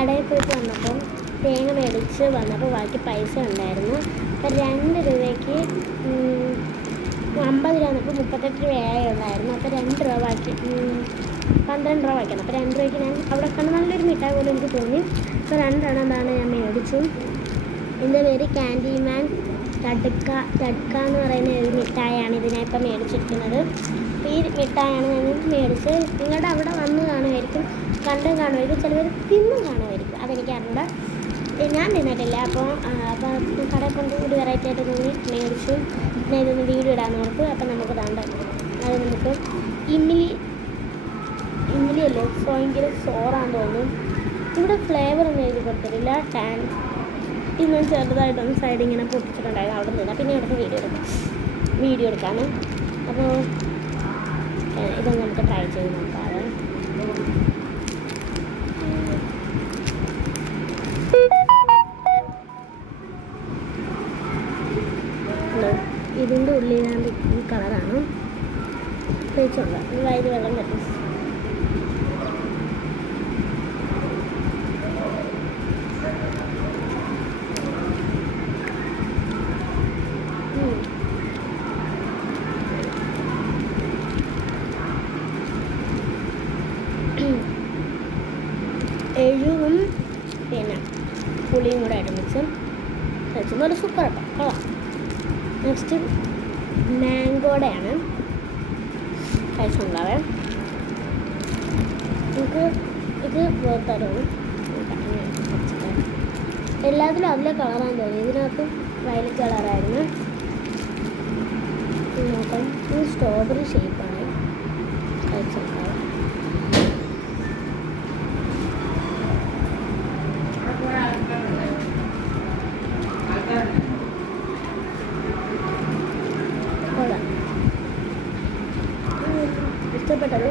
കടയിൽ പോയിട്ട് വന്നപ്പം തേങ്ങ മേടിച്ച് വന്നപ്പോൾ ബാക്കി പൈസ ഉണ്ടായിരുന്നു. അപ്പം 2 രൂപയ്ക്ക് 50 രൂപ വന്നപ്പോൾ 38 രൂപയായി ഉള്ളായിരുന്നു. അപ്പോൾ 2 രൂപ ബാക്കി 12 രൂപ വയ്ക്കണം. അപ്പോൾ 2 രൂപയ്ക്ക് ഞാൻ അവിടെ കണ്ട് നല്ലൊരു മിഠായി പോലെ എനിക്ക് തോന്നി. അപ്പോൾ 2 എന്താണ് ഞാൻ മേടിച്ചു. ഇതിൻ്റെ പേര് ക്യാൻഡിമാൻ ടഡ്ക എന്ന് പറയുന്ന ഒരു മിഠായിയാണ് ഇതിനെ ഇപ്പം മേടിച്ചിരിക്കുന്നത്. അപ്പോൾ ഈ മിഠായിയാണ് ഞാൻ മേടിച്ച്. നിങ്ങളുടെ അവിടെ വന്ന് കാണുമായിരിക്കും, കണ്ടും കാണുമായിരിക്കും, ചിലവർ തിന്നും കാണുമായിരിക്കും, അതെനിക്ക് അറിഞ്ഞൂടാ. ഞാൻ തിന്നിട്ടില്ല. അപ്പോൾ കടയിൽ കൊണ്ട് ഒരു വെറൈറ്റി ആയിട്ട് തോന്നി മേടിച്ചു. പിന്നെ ഇതൊന്ന് വീഡിയോ ഇടാൻ ഓർത്ത്. അപ്പം നമുക്ക് അത് നമുക്ക് ഇമ്മിലി അല്ലേ ഭയങ്കര സോറാന്ന് തോന്നും. ഇവിടെ ഫ്ലേവർ ഒന്നും എഴുതി കൊടുത്തിട്ടില്ല. ഇന്ന് ചെറുതായിട്ടൊന്ന് സൈഡ് ഇങ്ങനെ പൊട്ടിച്ചിട്ടുണ്ടായിരുന്നു. അവിടെ നിന്ന് പിന്നെ അടുത്ത് വീഡിയോ എടുക്കാണ്. അപ്പോൾ ഇതൊന്ന് നമുക്ക് ട്രൈ ചെയ്ത് നോക്കാതെ. ഇതിൻ്റെ ഉള്ളിലാണ്ട് ഈ കളറാണ് തേച്ചുള്ള വയറ് വെള്ളം കെട്ടി. എഴുവും പിന്നെ പുളിയും കൂടെ ഒരുമിച്ച് കഴിച്ചുമ്പോൾ ഒരു സൂപ്പർ കേട്ടോ, കൊള്ളാം. നെക്സ്റ്റ് മാംഗോടെയാണ് കഴിച്ചുണ്ടാവേ. നമുക്ക് ഇത് വേർത്തരവും എല്ലാത്തിലും അതിലെ കളറാന്ന് തോന്നി. ഇതിനകത്ത് വയലറ്റ് കളറായിരുന്നു. നോക്കാം, ഇത് സ്ട്രോബെറി ഷേപ്പാണ് കഴിച്ചുണ്ടാവുക. ഇഷ്ടപ്പെട്ടത്